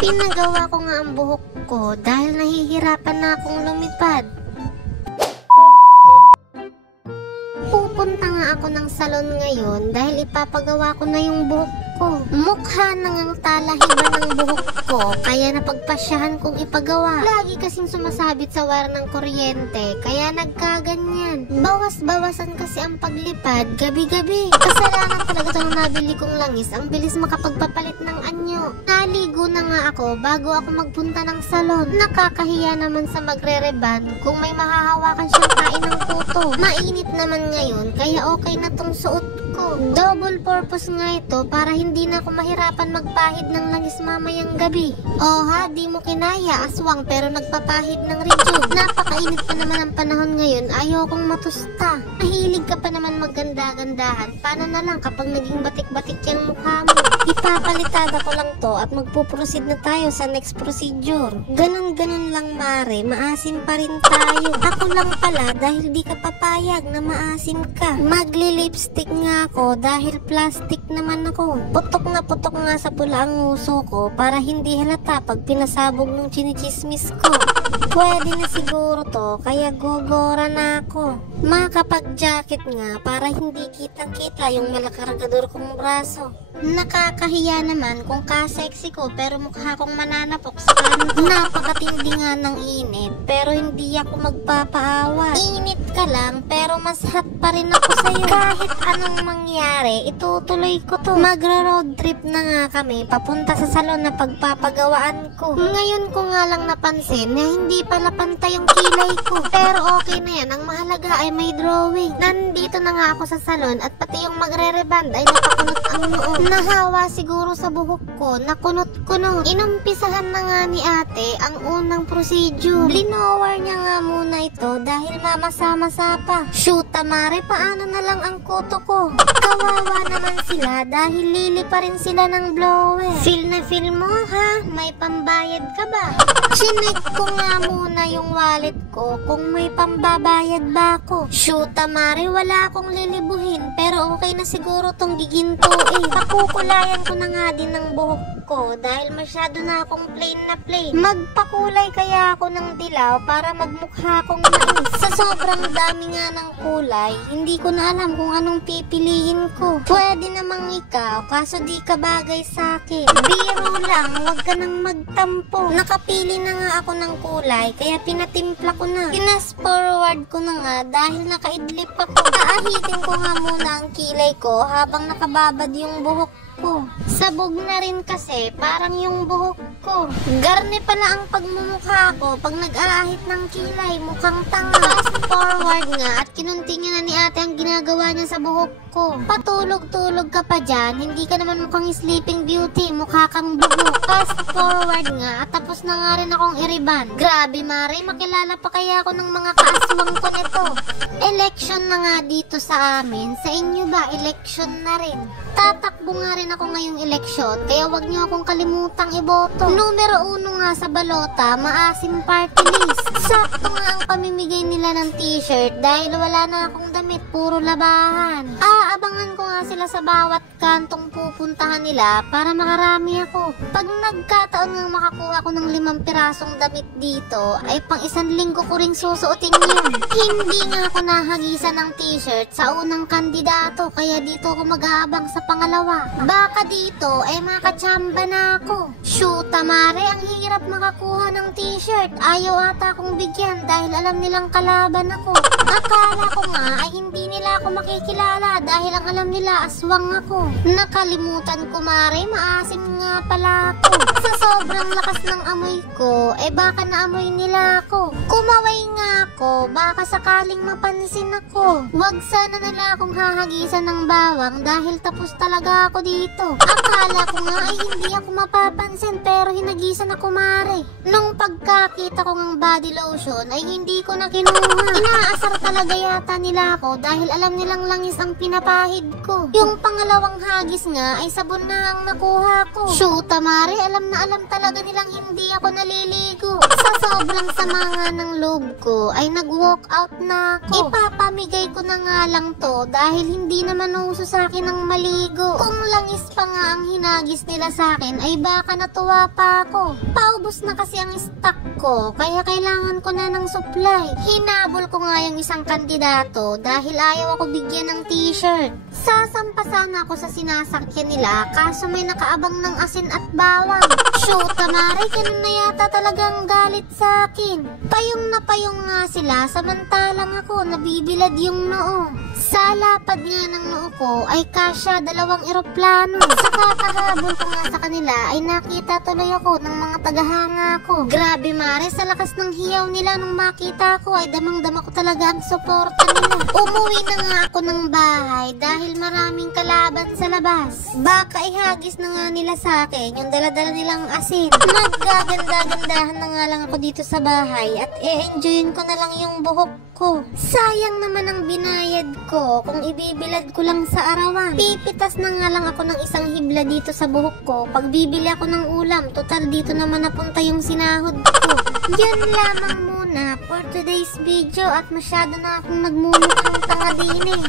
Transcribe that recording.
Pinagawa ko nga ang buhok ko dahil nahihirapan na akong lumipad. Pupunta nga ako ng salon ngayon dahil ipapagawa ko na yung buhok ko. Mukha na ngang talahiban ng buhok ko, kaya napagpasyahan kong ipagawa. Lagi kasing sumasabit sa wire ng kuryente, kaya nagkaganyan. Bawas-bawasan kasi ang paglipad gabi-gabi. Kasalanan talaga itong nabili kong langis, ang bilis makapagpapalit ng anyo. Naligo na nga ako bago ako magpunta ng salon. Nakakahiya naman sa magre-reband kung may mahahawakan siyang kain ng puto. Mainit naman ngayon, kaya okay na tong suot ko. Double purpose nga ito para hindi na ako mahirapan magpahid ng langis mamayang gabi. Oh ha, di mo kinaya, aswang, pero nagpapahid ng rejuve. Napakainit pa naman ang panahon ngayon, ayokong matusta. Mahilig ka pa naman magganda-gandahan, paano na lang kapag naging batik-batik yung mukha mo? Ipapalitada ko lang to at magpuproceed na tayo sa next procedure. Ganon-ganon lang mare, maasim pa rin tayo. Ako lang pala dahil di ka papayag na maasim ka. Magli-lipstick nga ako dahil plastic naman ako. Putok nga sa pula ang nguso ko para hindi halata pag pinasabog ng chinichismis ko. Pwede na siguro to, kaya gogora na ako. Makapag-jacket nga para hindi kitang-kita yung malakargador kong braso. Nakakahiya naman kung ka-sexy ko pero mukha akong mananapok sa kanto. Napakatindi nga ng init pero hindi ako magpapaawat. Init ka lang pero mas hot pa rin ako sa'yo. Kahit anong mangyari, itutuloy ko to. Magra-road trip na nga kami papunta sa salon na pagpapagawaan ko. Ngayon ko nga lang napansin na hindi pala pantay yung kilay ko. Pero okay na yan, ang mahalaga ay may drawing. Nandito na nga ako sa salon at pati yung magre-reband ay napakunot ang noo. Nahawa siguro sa buhok ko, nakunot-kunot. Inumpisahan na nga ni ate ang unang procedure. Blinowar niya nga muna ito dahil mamasa-masa pa. Shoot mare, paano na lang ang kuto ko? Kawawa naman sila dahil lili pa rin sila ng blower. Feel na feel mo ha? May pambayad ka ba? Chinek ko nga muna yung wallet ko kung may pambabayad ba ako. Shoot mare, wala akong lilibuhin pero okay na siguro tong gigintuin. Pakukulayan ko na nga din ng buhok ko dahil masyado na akong plain na plain. Magpakulay kaya ako ng dilaw para magmukha akong mais. Sa sobrang dami nga ng kulay, hindi ko na alam kung anong pipiliin ko. Pwede namang ikaw, kaso di ka bagay sa akin. Biro lang, huwag ka nang magtampo. Nakapili na nga ako ng kulay, kaya pinatimpla ko na. Pinas forward ko na nga dahil nakaidlip ako. Kaahitin ko nga muna ang kilay ko habang nakababad yung buhok ko. Sabog na rin kasi parang yung buhok ko. Garne pala ang pagmumukha ko pag nag-aahit ng kilay, mukhang tanga. Fast forward nga at kinunti niya na ni ate ang ginagawa niya sa buhok ko. Patulog-tulog ka pa dyan, hindi ka naman mukhang sleeping beauty, mukha kang bugo. Fast forward nga at tapos na nga rin akong iriban. Grabe mare, makilala pa kaya ako ng mga kaaswang ko nito. Election na nga dito sa amin, sa inyo ba election na rin? Tatakbo nga rin ako ngayong eleksyon, kaya wag niyo akong kalimutang iboto. Numero 1 nga sa balota, maasim party list. Sakto nga ang pamimigay nila ng t-shirt dahil wala na akong damit, puro labahan. Aabangan ko nga sila sa bawat kantong pupuntahan nila para makarami ako. Pag nagkataon nga makakuha ko ng 5 pirasong damit dito, ay pang 1 linggo ko ring susuotin yun. Hindi nga ako nahagisan ng t-shirt sa unang kandidato, kaya dito ako mag-aabang sa pangalawa. Baka dito ay makatsamba na ako. Shoot mare, ang hirap makakuha ng t-shirt. Ayaw ata akong bigyan dahil alam nilang kalaban ako. Akala ko nga ay hindi nila ako makikilala dahil ang alam nila aswang ako. Nakalimutan ko mare, maasim nga pala ako. Sa sobrang lakas ng amoy ko, baka naamoy nila ako. Kumaway nga ako, baka sakaling mapansin ako. Wag sana nila akong hahagisan ng bawang dahil tapos talaga ako dito. Akala ko nga ay hindi ako mapapansin pero hinagisan ako mare. Nung pagkakita ko ng body lotion ay hindi ko na kinuha. Inaasar talaga yata nila ako dahil alam nilang langis ang pinapahid ko. naligo. Yung pangalawang hagis nga ay sabon na ang nakuha ko. Shoot, Mare, alam na alam talaga nilang hindi ako naliligo. Sa sobrang sama nga ng loob ko ay nag-walk out na ako. Ipapamigay ko na nga lang to dahil hindi naman uso sa akin ang maligo. Kung langis pa nga ang hinagis nila sa akin ay baka natuwa pa ako. Paubos na kasi ang stock ko kaya kailangan ko na ng supply. Hinabol ko nga yung isang kandidato dahil ayaw ako bigyan ng t-shirt. Sasampasan ako sa sinasakyan nila kaso may nakaabang ng asin at bawang. Shoot, Mare, ganun na yata talagang galit sa akin. Payong na payong nga sila samantalang ako nabibilad yung noo. Sa lapad nga ng noo ko ay kasya 2 eroplano. Sa kakahabol ko nga sa kanila ay nakita tuloy ako ng mga tagahanga ko. Grabe, Mare, sa lakas ng hiyaw nila nung makita ko ay damang-dama ko talaga ang suporta nila. Umuwi na nga ako ng bahay dahil maraming kalaban sa labas. Baka ihagis na nga nila sa akin yung dala-dala nilang asin. Naggaganda-gandahan na nga lang ako dito sa bahay at e-enjoyin ko na lang yung buhok ko. Sayang naman ang binayad ko kung ibibilad ko lang sa arawan. Pipitas na nga lang ako ng isang hibla dito sa buhok ko pag bibili ako ng ulam. Total dito naman napunta yung sinahod ko. Yan lamang muna for today's video at masyado na akong nagmumukhang tanga din eh.